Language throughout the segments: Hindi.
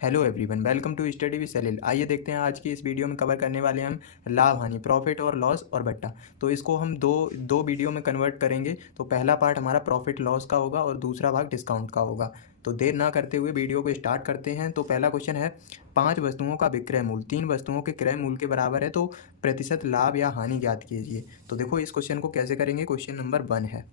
Hello everyone, welcome to study with Salil. आइए देखते हैं आज की इस वीडियो में कवर करने वाले हम लाभ हानि, प्रॉफिट और लॉस और बट्टा। तो इसको हम दो दो वीडियो में कन्वर्ट करेंगे। तो पहला पार्ट हमारा प्रॉफिट लॉस का होगा और दूसरा भाग डिस्काउंट का होगा। तो देर ना करते हुए वीडियो को स्टार्ट करते हैं। तो पहला क्वेश्चन है, 5 वस्तुओं का विक्रय मूल्य 3 वस्तुओं के क्रय मूल्य के बराबर है, तो प्रतिशत लाभ या हानि ज्ञात कीजिए। तो देखो इस क्वेश्चन को कैसे करेंगे। क्वेश्चन नंबर 1 है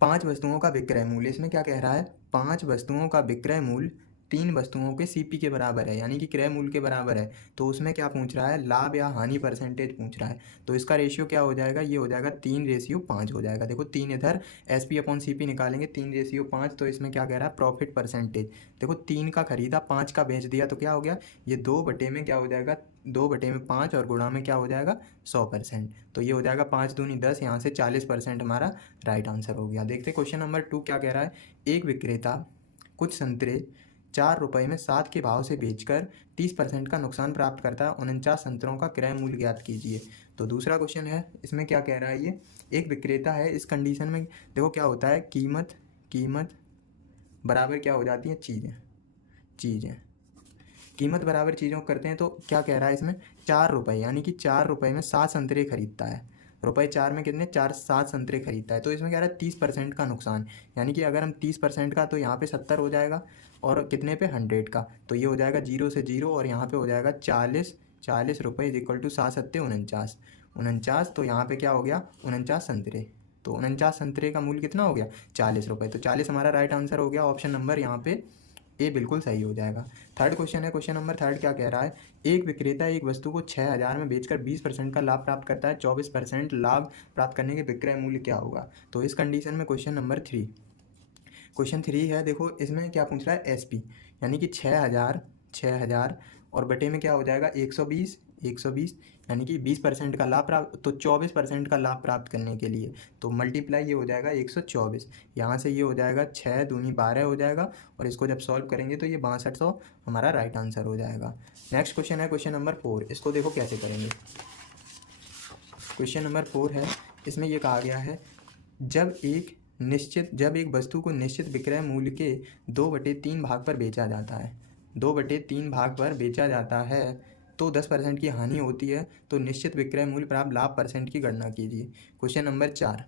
5 वस्तुओं का विक्रय मूल्य। इसमें क्या कह रहा है, 5 वस्तुओं का विक्रय मूल्य 3 वस्तुओं के सीपी के बराबर है, यानी कि क्रय मूल्य के बराबर है। तो उसमें क्या पूछ रहा है, लाभ या हानि परसेंटेज पूछ रहा है। तो इसका रेशियो क्या हो जाएगा, ये हो जाएगा 3:5 हो जाएगा। देखो 3 इधर SP/CP निकालेंगे, 3:5। तो इसमें क्या कह रहा है, प्रॉफिट परसेंटेज। देखो 3 का खरीदा, 5 का बेच दिया, तो क्या हो गया, ये 2 में क्या हो जाएगा, 2/5 और गुणा में क्या हो जाएगा 100%। तो ये हो जाएगा 5 दूनी 10, यहाँ से 40% हमारा राइट आंसर हो गया। देखते क्वेश्चन नंबर 2 क्या कह रहा है। एक विक्रेता कुछ संतरे 4 रुपये में 7 के भाव से बेचकर 30% का नुकसान प्राप्त करता है। 49 संतरों का क्रय मूल्य ज्ञात कीजिए। तो दूसरा क्वेश्चन है, इसमें क्या कह रहा है, ये एक विक्रेता है। इस कंडीशन में देखो क्या होता है, कीमत बराबर क्या हो जाती है, चीज़ें कीमत बराबर चीज़ों को करते हैं। तो क्या कह रहा है इसमें, 4 रुपये, यानी कि 4 रुपये में 7 संतरे खरीदता है। रुपये 4 में कितने, 7 संतरे खरीदता है। तो इसमें कह रहा है 30% का नुकसान, यानी कि अगर हम 30% का, तो यहाँ पे 70 हो जाएगा और कितने पे, 100 का। तो ये हो जाएगा 0 से 0 और यहाँ पे हो जाएगा 40 रुपये इक्वल टू 7×7 = 49। तो यहाँ पे क्या हो गया, 49 संतरे। तो 49 संतरे का मूल्य कितना हो गया, 40 रुपये। तो 40 हमारा राइट आंसर हो गया। ऑप्शन नंबर यहाँ पे ए बिल्कुल सही हो जाएगा। थर्ड क्वेश्चन है, क्वेश्चन नंबर 3 क्या कह रहा है। एक विक्रेता एक वस्तु को 6,000 में बेचकर 20% का लाभ प्राप्त करता है। 24% लाभ प्राप्त करने के विक्रय मूल्य क्या होगा। तो इस कंडीशन में क्वेश्चन 3 है। देखो इसमें क्या पूछ रहा है, SP, यानी कि 6,000 और बटे में क्या हो जाएगा 120, यानी कि 20% का लाभ प्राप्त, तो 24% का लाभ प्राप्त करने के लिए तो मल्टीप्लाई ये हो जाएगा 124। यहाँ से ये हो जाएगा 6 दूनी 12 हो जाएगा और इसको जब सॉल्व करेंगे तो ये 6200 हमारा राइट आंसर हो जाएगा। नेक्स्ट क्वेश्चन है, क्वेश्चन नंबर 4। इसको देखो कैसे करेंगे। क्वेश्चन नंबर 4 है, इसमें ये कहा गया है, जब एक वस्तु को निश्चित विक्रय मूल्य के 2/3 भाग पर बेचा जाता है, 2/3 भाग पर बेचा जाता है, तो 10% की हानि होती है। तो निश्चित विक्रय मूल्य प्राप्त लाभ परसेंट की गणना कीजिए। क्वेश्चन नंबर 4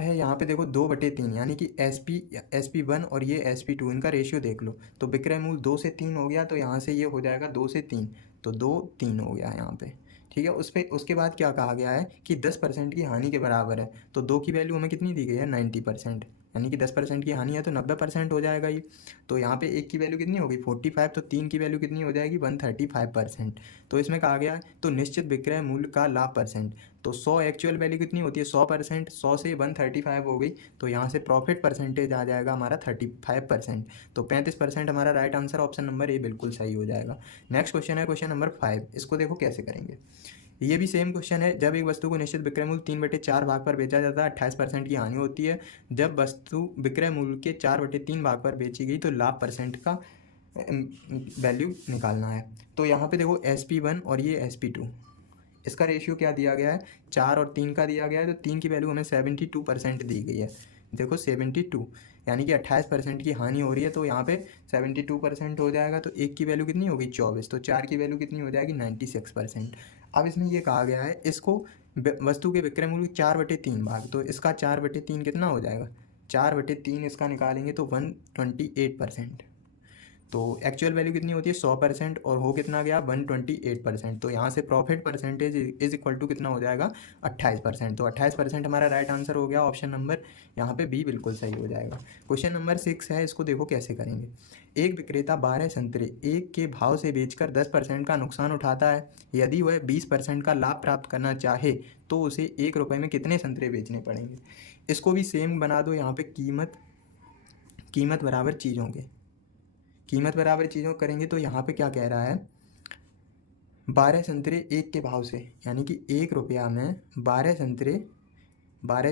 है, यहाँ पे देखो 2/3, यानी कि SP1 और ये SP2, इनका रेशियो देख लो। तो विक्रय मूल्य 2 से 3 हो गया, तो यहाँ से ये हो जाएगा 2 से 3, तो 2 3 हो गया यहाँ पे। ठीक है, उसके बाद क्या कहा गया है कि 10% की हानि के बराबर है। तो 2 की वैल्यू हमें कितनी दी गई है, 90%, यानी कि 10% की हानि है तो 90% हो जाएगा ये। तो यहाँ पे 1 की वैल्यू कितनी होगी, 45, तो 3 की वैल्यू कितनी हो जाएगी, 135%। तो इसमें कहा गया है, तो निश्चित विक्रय मूल्य का लाभ परसेंट, तो 100 एक्चुअल वैल्यू कितनी होती है, 100%, 100 से 135 हो गई। तो यहाँ से प्रॉफिट परसेंटेज आ जाएगा हमारा 35%। तो 35% हमारा right answer, option number A बिल्कुल सही हो जाएगा। नेक्स्ट क्वेश्चन है, क्वेश्चन नंबर 5। इसको देखो कैसे करेंगे। ये भी सेम क्वेश्चन है, जब एक वस्तु को निश्चित विक्रय मूल्य 3/4 भाग पर बेचा जाता है, 28% की हानि होती है। जब वस्तु विक्रय मूल्य के 4/3 भाग पर बेची गई, तो लाभ परसेंट का वैल्यू निकालना है। तो यहाँ पे देखो SP1 और ये SP2, इसका रेशियो क्या दिया गया है, 4 और 3 का दिया गया है। तो 3 की वैल्यू हमें 72% दी गई है। देखो 72, यानी कि 28% की हानि हो रही है, तो यहाँ पे 72% हो जाएगा। तो 1 की वैल्यू कितनी होगी, 24, तो 4 की वैल्यू कितनी हो जाएगी, 96%। अब इसमें ये कहा गया है, इसको वस्तु के विक्रय मूल्य 4/3 भाग, तो इसका 4/3 कितना हो जाएगा, 4/3 इसका निकालेंगे तो 128%। तो एक्चुअल वैल्यू कितनी होती है, 100%, और हो कितना गया, 128%। तो यहाँ से profit percentage is equal to कितना हो जाएगा, 28%। तो 28% हमारा राइट आंसर हो गया। ऑप्शन नंबर यहाँ पे बी बिल्कुल सही हो जाएगा। क्वेश्चन नंबर 6 है, इसको देखो कैसे करेंगे। एक विक्रेता 12 संतरे 1 के भाव से बेचकर 10% का नुकसान उठाता है। यदि वह 20% का लाभ प्राप्त करना चाहे, तो उसे 1 रुपये में कितने संतरे बेचने पड़ेंगे। इसको भी सेम बना दो। यहाँ पे कीमत बराबर चीज़ों करेंगे। तो यहाँ पे क्या कह रहा है, 12 संतरे 1 के भाव से, यानी कि 1 रुपया में 12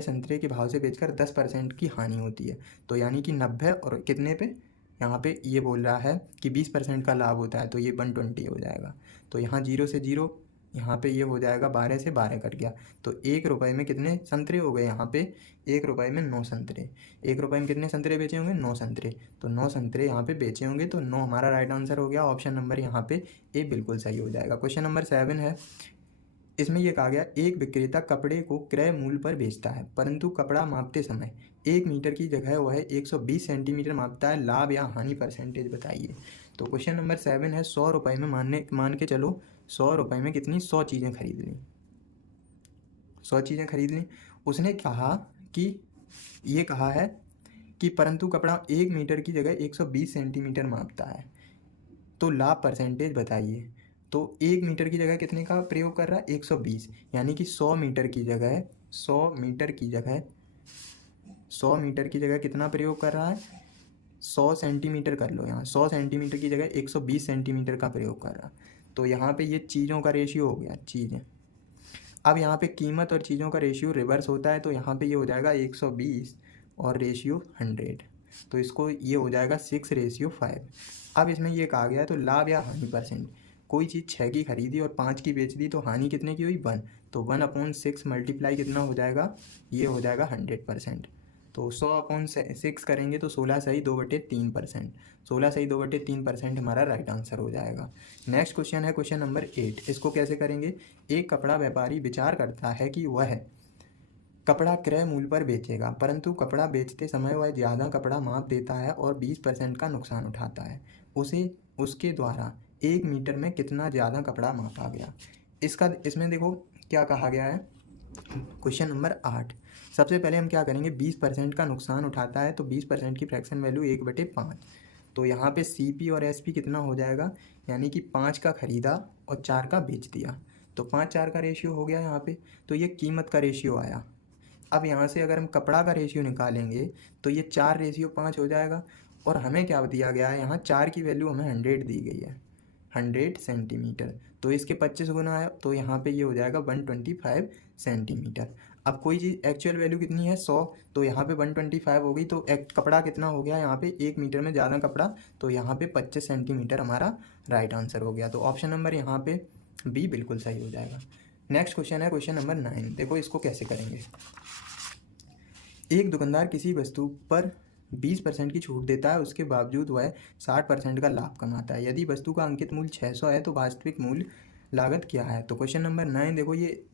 संतरे के भाव से बेचकर 10% की हानि होती है। तो यानी कि 90 और कितने पे, यहाँ पे ये बोल रहा है कि 20% का लाभ होता है, तो ये 120 हो जाएगा। तो यहाँ 0 से 0 यहाँ पे ये हो जाएगा 12 से 12 कट गया, तो 1 रुपये में कितने संतरे हो गए यहाँ पे, 1 रुपये में 9 संतरे। 1 रुपये में कितने संतरे बेचे होंगे, 9 संतरे, तो 9 संतरे यहाँ पे बेचे होंगे, तो 9 हमारा राइट आंसर हो गया। ऑप्शन नंबर यहाँ पे ए बिल्कुल सही हो जाएगा। क्वेश्चन नंबर 7 है, इसमें यह कहा गया एक विक्रेता कपड़े को क्रय मूल्य पर बेचता है, परंतु कपड़ा मापते समय 1 मीटर की जगह वह 120 सेंटीमीटर मापता है, लाभ या हानि परसेंटेज बताइए। तो क्वेश्चन नंबर 7 है, 100 रुपये में मान के चलो 100 रुपये में कितनी 100 चीज़ें खरीद ली, 100 चीज़ें खरीद ली। उसने कहा कि ये कहा है कि परंतु कपड़ा 1 मीटर की जगह 120 सेंटीमीटर मापता है, तो लाभ परसेंटेज बताइए। तो 1 मीटर की जगह कितने का प्रयोग कर रहा है, 120, यानी कि 100 मीटर की जगह 100 मीटर की जगह 100 मीटर की जगह कितना प्रयोग कर रहा है, 100 सेंटीमीटर कर लो, यहाँ 100 सेंटीमीटर की जगह 120 सेंटीमीटर का प्रयोग कर रहा। तो यहाँ पे ये चीज़ों का रेशियो हो गया, चीज़ें। अब यहाँ पे कीमत और चीज़ों का रेशियो रिवर्स होता है, तो यहाँ पे ये हो जाएगा 120 और रेशियो 100, तो इसको ये हो जाएगा 6:5। अब इसमें ये कहा गया है तो लाभ या हानि परसेंट, कोई चीज़ 6 की खरीदी और 5 की बेच दी, तो हानि कितने की हुई, 1, तो 1/6 मल्टीप्लाई कितना हो जाएगा, ये हो जाएगा 100%। तो 100/6 करेंगे तो 16 सही 2/3%, 16 सही 2/3% हमारा राइट आंसर हो जाएगा। नेक्स्ट क्वेश्चन है क्वेश्चन नंबर 8, इसको कैसे करेंगे। एक कपड़ा व्यापारी विचार करता है कि वह कपड़ा क्रय मूल्य पर बेचेगा, परंतु कपड़ा बेचते समय वह ज़्यादा कपड़ा माप देता है और 20% का नुकसान उठाता है। उसके द्वारा 1 मीटर में कितना ज़्यादा कपड़ा मापा गया। इसमें देखो क्या कहा गया है, क्वेश्चन नंबर 8। सबसे पहले हम क्या करेंगे, 20% का नुकसान उठाता है, तो 20% की फ्रैक्शन वैल्यू 1/5, तो यहाँ पे CP और SP कितना हो जाएगा, यानी कि 5 का खरीदा और 4 का बेच दिया, तो 5-4 का रेशियो हो गया यहाँ पे, तो ये कीमत का रेशियो आया। अब यहाँ से अगर हम कपड़ा का रेशियो निकालेंगे तो ये 4:5 हो जाएगा, और हमें क्या दिया गया है, यहाँ 4 की वैल्यू हमें 100 दी गई है, 100 सेंटीमीटर, तो इसके 25 गुना है, तो यहाँ पे ये हो जाएगा 125 सेंटीमीटर। अब कोई चीज़ एक्चुअल वैल्यू कितनी है, 100, तो यहाँ पे 125 हो गई, तो कपड़ा कितना हो गया यहाँ पे, 1 मीटर में ज़्यादा कपड़ा, तो यहाँ पे 25 सेंटीमीटर हमारा राइट आंसर हो गया। तो ऑप्शन नंबर यहाँ पे बी बिल्कुल सही हो जाएगा। नेक्स्ट क्वेश्चन है क्वेश्चन नंबर 9, देखो इसको कैसे करेंगे। एक दुकानदार किसी वस्तु पर 20% की छूट देता है, उसके बावजूद वह 60% का लाभ कमाता है। यदि वस्तु का अंकित मूल्य 600 है तो वास्तविक मूल्य लागत क्या है। तो क्वेश्चन नंबर 9, देखो ये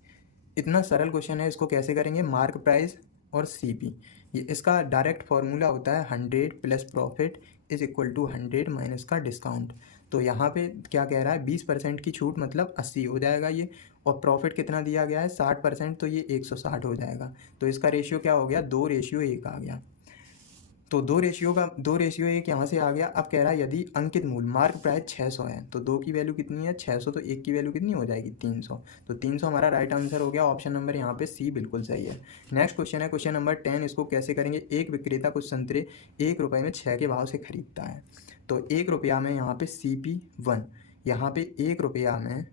इतना सरल क्वेश्चन है, इसको कैसे करेंगे, मार्क प्राइस और CP, ये इसका डायरेक्ट फॉर्मूला होता है 100 plus profit is equal to 100 minus का डिस्काउंट। तो यहाँ पे क्या कह रहा है, 20% की छूट मतलब 80 हो जाएगा ये, और प्रॉफिट कितना दिया गया है 60%, तो ये 160 हो जाएगा। तो इसका रेशियो क्या हो गया, 2:1 आ गया। तो 2:1 यहाँ से आ गया। अब कह रहा है यदि अंकित मूल्य मार्क प्राइस 600 है, तो 2 की वैल्यू कितनी है 600, तो 1 की वैल्यू कितनी हो जाएगी 300, तो 300 हमारा राइट आंसर हो गया। ऑप्शन नंबर यहाँ पे C बिल्कुल सही है। नेक्स्ट क्वेश्चन है क्वेश्चन नंबर 10, इसको कैसे करेंगे। एक विक्रेता कुछ संतरे 1 रुपये में 6 के भाव से खरीदता है, तो 1 रुपया में यहाँ पे CP1, यहाँ पे 1 रुपया में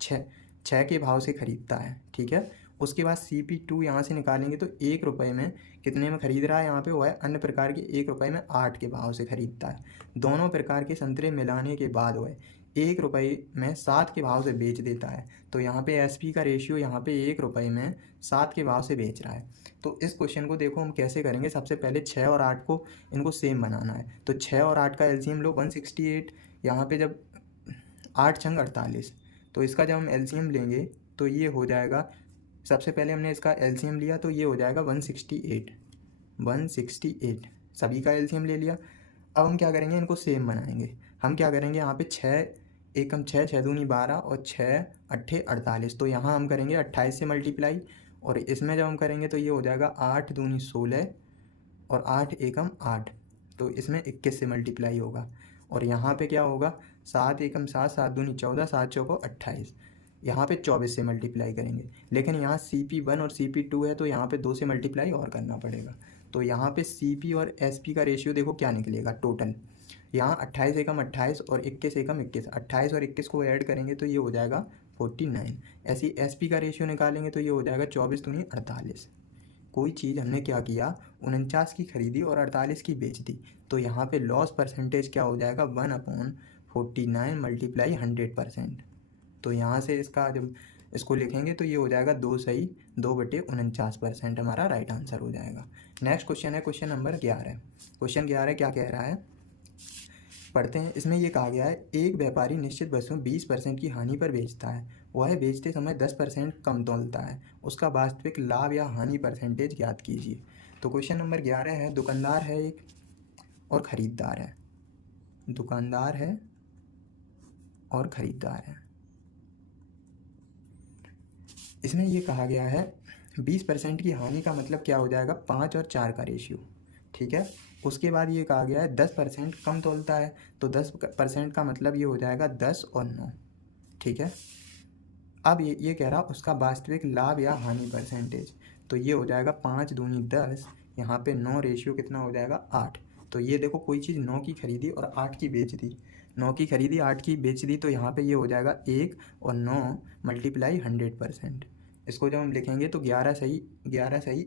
6 के भाव से खरीदता है, ठीक है। उसके बाद CP2 यहाँ से निकालेंगे, तो 1 रुपये में कितने में खरीद रहा है, यहाँ पे वो है अन्य प्रकार के 1 रुपये में 8 के भाव से खरीदता है। दोनों प्रकार के संतरे मिलाने के बाद वह 1 रुपये में 7 के भाव से बेच देता है। तो यहाँ पे SP का रेशियो यहाँ पे 1 रुपये में 7 के भाव से बेच रहा है। तो इस क्वेश्चन को देखो हम कैसे करेंगे। सबसे पहले 6 और 8 को इनको सेम बनाना है, तो 6 और 8 का LCM लो 168, यहाँ पे जब 8 छंग 48, तो इसका जब हम LCM लेंगे तो ये हो जाएगा, सबसे पहले हमने इसका LCM लिया तो ये हो जाएगा 168, सभी का LCM ले लिया। अब हम क्या करेंगे, इनको सेम बनाएंगे। हम क्या करेंगे, यहाँ पे 6 एकम 6, 6 दूनी 12 और 6 अट्ठे 48, तो यहाँ हम करेंगे 28 से मल्टीप्लाई, और इसमें जब हम करेंगे तो ये हो जाएगा 8 दूनी 16 और 8 एकम 8, तो इसमें 21 से मल्टीप्लाई होगा। और यहाँ पे क्या होगा, 7 एकम 7, 7 दूनी 14, 7 चौको 28, यहाँ पे 24 से मल्टीप्लाई करेंगे। लेकिन यहाँ CP1 और CP2 है, तो यहाँ पे 2 से मल्टीप्लाई और करना पड़ेगा। तो यहाँ पे CP और SP का रेशियो देखो क्या निकलेगा टोटल, यहाँ 28 एकम 28 और 21 एकम 21, 28 और 21 को ऐड करेंगे तो ये हो जाएगा 49। ऐसी SP का रेशियो निकालेंगे तो ये हो जाएगा 24 दूनी 48। कोई चीज़ हमने क्या किया, 49 की खरीदी और 48 की बेच दी, तो यहाँ पे लॉस परसेंटेज क्या हो जाएगा, 1/49 मल्टीप्लाई 100%। तो यहाँ से इसका जब इसको लिखेंगे तो ये हो जाएगा 2 सही 2/49% हमारा राइट आंसर हो जाएगा। नेक्स्ट क्वेश्चन है क्वेश्चन नंबर 11। क्वेश्चन 11 क्या कह रहा है, पढ़ते हैं। इसमें ये कहा गया है एक व्यापारी निश्चित वस्तु 20% की हानि पर बेचता है, वह बेचते समय 10% कम तोलता है, उसका वास्तविक लाभ या हानि परसेंटेज ज्ञात कीजिए। तो क्वेश्चन नंबर 11 है, दुकानदार है एक और ख़रीदार है, दुकानदार है और ख़रीदार है। इसमें ये कहा गया है 20% की हानि का मतलब क्या हो जाएगा, 5 और 4 का रेशियो, ठीक है। उसके बाद ये कहा गया है 10% कम तोलता है, तो 10% का मतलब ये हो जाएगा 10 और 9, ठीक है। अब ये कह रहा उसका वास्तविक लाभ या हानि परसेंटेज, तो ये हो जाएगा 5 दूनी 10, यहाँ पे 9 रेशियो कितना हो जाएगा 8। तो ये देखो कोई चीज़ 9 की खरीदी और 8 की बेच दी, 9 की खरीदी 8 की बेच दी, तो यहाँ पे ये हो जाएगा 1 और 9 मल्टीप्लाई 100%। इसको जब हम लिखेंगे तो 11 सही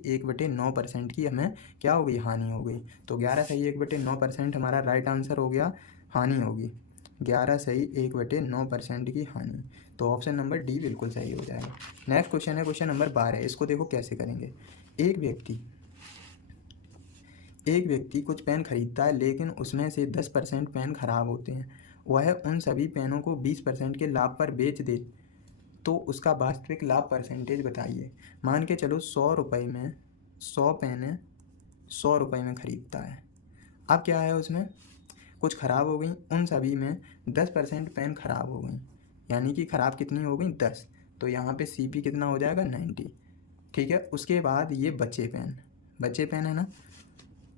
1/9% की हमें क्या हो गई, हानि हो गई। तो 11 सही 1/9% हमारा राइट आंसर हो गया, हानि होगी 11 सही 1/9% की हानि। तो ऑप्शन नंबर डी बिल्कुल सही हो जाएगा। नेक्स्ट क्वेश्चन है क्वेश्चन नंबर 12। इसको देखो कैसे करेंगे। एक व्यक्ति कुछ पेन खरीदता है, लेकिन उसमें से 10% पेन खराब होते हैं, वह उन सभी पेनों को 20% के लाभ पर बेच दे, तो उसका वास्तविक लाभ परसेंटेज बताइए। मान के चलो 100 रुपये में 100 पेनें 100 रुपये में ख़रीदता है। अब क्या है, उसमें कुछ ख़राब हो गई, उन सभी में 10% पेन ख़राब हो गई, यानी कि ख़राब कितनी हो गई 10, तो यहाँ पे CP कितना हो जाएगा 90, ठीक है। उसके बाद ये बचे पेन है ना,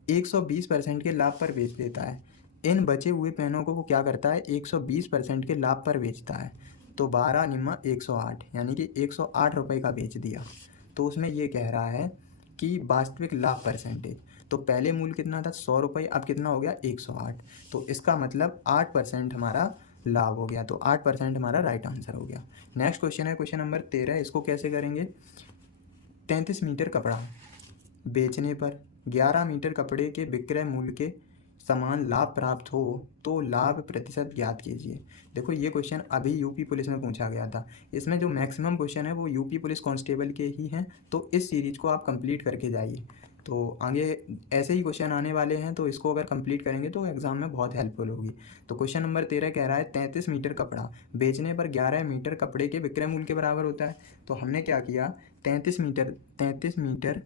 120% के लाभ पर बेच देता है। इन बचे हुए पेनों को वो क्या करता है, 120% के लाभ पर बेचता है, तो 12 निम्मा 108, यानी कि 108 रुपये का बेच दिया। तो उसमें ये कह रहा है कि वास्तविक लाभ परसेंटेज, तो पहले मूल्य कितना था 100 रुपये, अब कितना हो गया 108, तो इसका मतलब 8% हमारा लाभ हो गया, तो 8% हमारा राइट आंसर हो गया। नेक्स्ट क्वेश्चन है क्वेश्चन नंबर 13। इसको कैसे करेंगे, 33 मीटर कपड़ा बेचने पर 11 मीटर कपड़े के विक्रय मूल्य के समान लाभ प्राप्त हो तो लाभ प्रतिशत ज्ञात कीजिए। देखो ये क्वेश्चन अभी यूपी पुलिस में पूछा गया था। इसमें जो मैक्सिमम क्वेश्चन है वो यूपी पुलिस कांस्टेबल के ही हैं, तो इस सीरीज को आप कंप्लीट करके जाइए, तो आगे ऐसे ही क्वेश्चन आने वाले हैं, तो इसको अगर कंप्लीट करेंगे तो एग्जाम में बहुत हेल्पफुल होगी। तो क्वेश्चन नंबर 13 कह रहा है 33 मीटर कपड़ा बेचने पर 11 मीटर कपड़े के विक्रय मूल्य के बराबर होता है। तो हमने क्या किया, 33 मीटर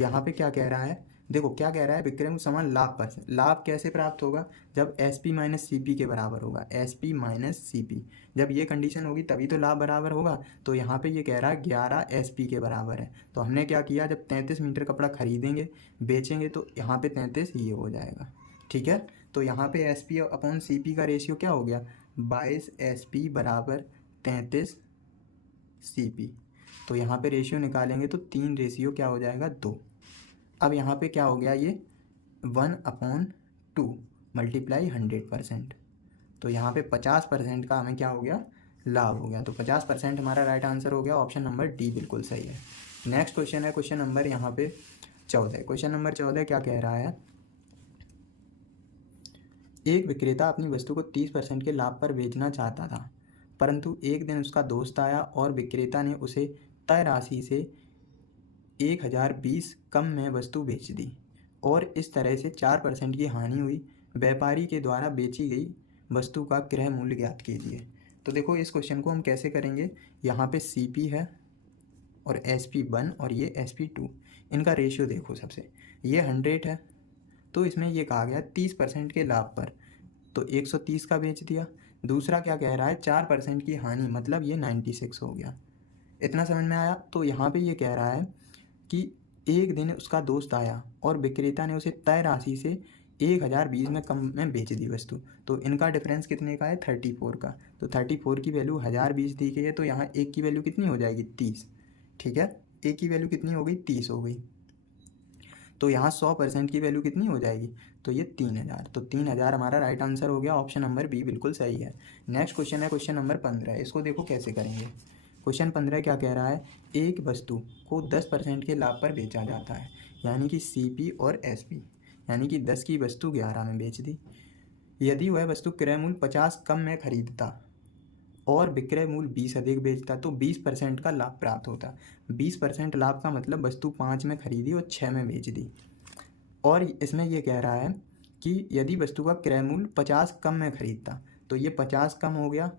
यहाँ पे क्या कह रहा है, देखो क्या कह रहा है, विक्रय मूल्य समान लाभ पर, लाभ कैसे प्राप्त होगा, जब SP माइनस CP के बराबर होगा, SP माइनस CP, जब ये कंडीशन होगी तभी तो लाभ बराबर होगा। तो यहाँ पे ये कह रहा है 11 SP के बराबर है, तो हमने क्या किया, जब 33 मीटर कपड़ा खरीदेंगे बेचेंगे तो यहाँ पे 33 ये हो जाएगा, ठीक है। तो यहाँ पे SP अपॉन CP का रेशियो क्या हो गया, 22 SP बराबर 33 CP। तो यहाँ पे रेशियो निकालेंगे तो 3 रेशियो क्या हो जाएगा 2। अब यहाँ पे क्या हो गया, ये 1/2 मल्टीप्लाई 100%, तो यहाँ पे 50% का हमें क्या हो गया, लाभ हो गया। तो 50% हमारा राइट आंसर हो गया, ऑप्शन नंबर डी बिल्कुल सही है। नेक्स्ट क्वेश्चन है क्वेश्चन नंबर यहाँ पे 14। क्वेश्चन नंबर 14 क्या कह रहा है, एक विक्रेता अपनी वस्तु को 30% के लाभ पर बेचना चाहता था, परंतु एक दिन उसका दोस्त आया और विक्रेता ने उसे तय राशि से 1020 कम में वस्तु बेच दी, और इस तरह से 4% की हानि हुई। व्यापारी के द्वारा बेची गई वस्तु का क्रय मूल्य ज्ञात कीजिए। तो देखो इस क्वेश्चन को हम कैसे करेंगे, यहाँ पे CP है और SP1 और ये SP2, इनका रेशियो देखो, सबसे ये 100 है, तो इसमें ये कहा गया 30% के लाभ पर, तो 130 का बेच दिया। दूसरा क्या कह रहा है, 4% की हानि, मतलब ये 96 हो गया। इतना समझ में आया। तो यहाँ पे ये कह रहा है कि एक दिन उसका दोस्त आया और विक्रेता ने उसे तय राशि से 1020 में कम में बेच दी वस्तु, तो इनका डिफरेंस कितने का है, 34 का। तो 34 की वैल्यू 1020 दी गई है, तो यहाँ एक की वैल्यू कितनी हो जाएगी 30, ठीक है। एक की वैल्यू कितनी हो गई 30 हो गई, तो यहाँ 100% की वैल्यू कितनी हो जाएगी, तो ये 3000, तो 3000 हमारा राइट आंसर हो गया, ऑप्शन नंबर बी बिल्कुल सही है। नेक्स्ट क्वेश्चन है क्वेश्चन नंबर 15। इसको देखो कैसे करेंगे। क्वेश्चन 15 क्या कह रहा है, एक वस्तु को 10% के लाभ पर बेचा जाता है, यानी कि CP और SP, यानी कि 10 की वस्तु 11 में बेच दी। यदि वह वस्तु क्रय मूल्य 50 कम में खरीदता और विक्रय मूल्य 20 अधिक बेचता तो 20% का लाभ प्राप्त होता। 20% लाभ का मतलब वस्तु 5 में खरीदी और 6 में बेच दी। और इसमें ये कह रहा है कि यदि वस्तु का क्रय मूल्य 50 कम में खरीदता तो ये 50 कम हो गया,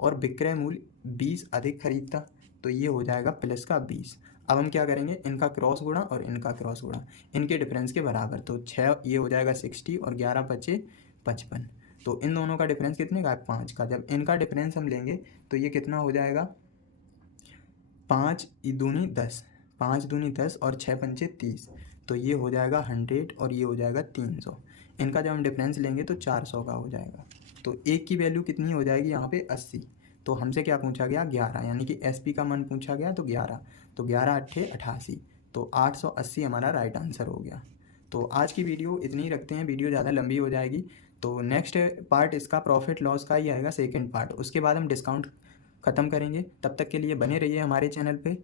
और विक्रय मूल्य 20 अधिक खरीदता तो ये हो जाएगा प्लस का 20। अब हम क्या करेंगे, इनका क्रॉस गुणा और इनका क्रॉस गुणा, इनके डिफरेंस के बराबर। तो 6 ये हो जाएगा 60 और 11 बचे 55। तो इन दोनों का डिफरेंस कितने का है, 5 का। जब इनका डिफरेंस हम लेंगे तो ये कितना हो जाएगा, 5 दूनी 10, 5 दूनी 10 और 6 पंचे 30, तो ये हो जाएगा 100 और ये हो जाएगा 300। इनका जब हम डिफरेंस लेंगे तो 400 का हो जाएगा। तो एक की वैल्यू कितनी हो जाएगी यहाँ पे 80। तो हमसे क्या पूछा गया, 11, यानी कि एसपी का मान पूछा गया तो 11। तो 11 अट्ठे 88, तो 880 हमारा राइट आंसर हो गया। तो आज की वीडियो इतनी ही रखते हैं, वीडियो ज़्यादा लंबी हो जाएगी। तो नेक्स्ट पार्ट इसका प्रॉफिट लॉस का ही आएगा, सेकंड पार्ट। उसके बाद हम डिस्काउंट ख़त्म करेंगे। तब तक के लिए बने रहिए हमारे चैनल पे।